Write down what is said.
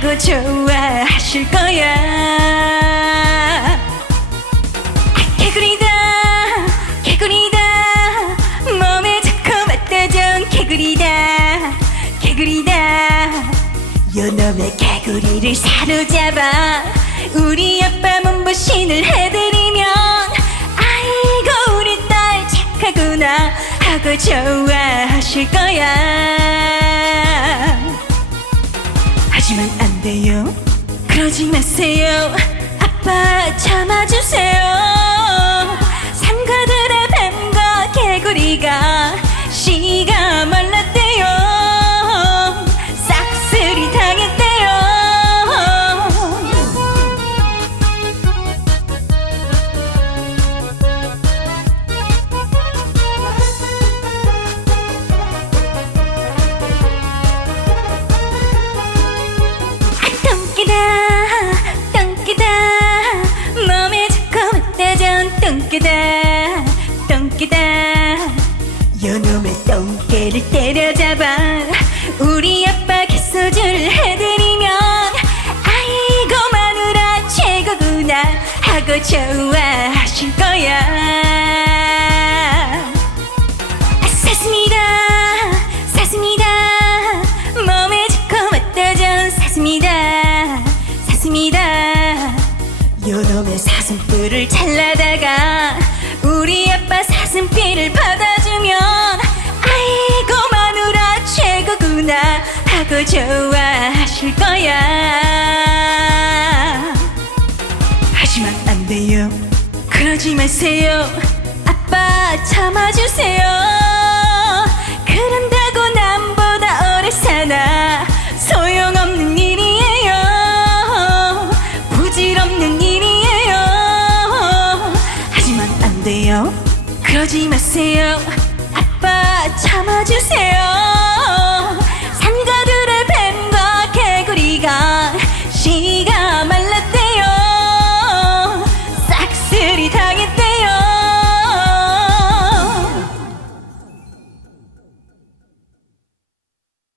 하고 좋아하실 거야. 개구리다 개구리다 몸에 자꾸 맞다전 개구리다 개구리다 요놈의 개구리를 사로잡아 우리 아빠 몸보신을 해드리면 아이고 우리 딸 착하구나 하고 좋아하실 거야. 하지만 안 돼요. 그러지 마세요. 아빠 참아주세요. 상가들의 뱀과 개구리가 씨가 말랐대요. 싹쓸이 당했대요. 똥기다 똥기다 몸에 자꾸 맞다전 똥기다 똥기다 요놈의 똥개를 때려잡아 우리 아빠 개소주를 해드리면 아이고 마누라 최고구나 하고 좋아하실 거야. 샀습니다 샀습니다 몸에 자꾸 맞다전 샀습니다 샀습니다 요놈의 사슴뿔을 잘라다가 우리 아빠 사슴피를 받아주면 아이고 마누라 최고구나 하고 좋아하실 거야. 하지만 안 돼요. 그러지 마세요. 아빠 참아주세요. 그런다고 남보다 오래 사나 소용없는 일이에요. 부질없는 일이에요. 하지만 안 돼요. 그러지 마세요.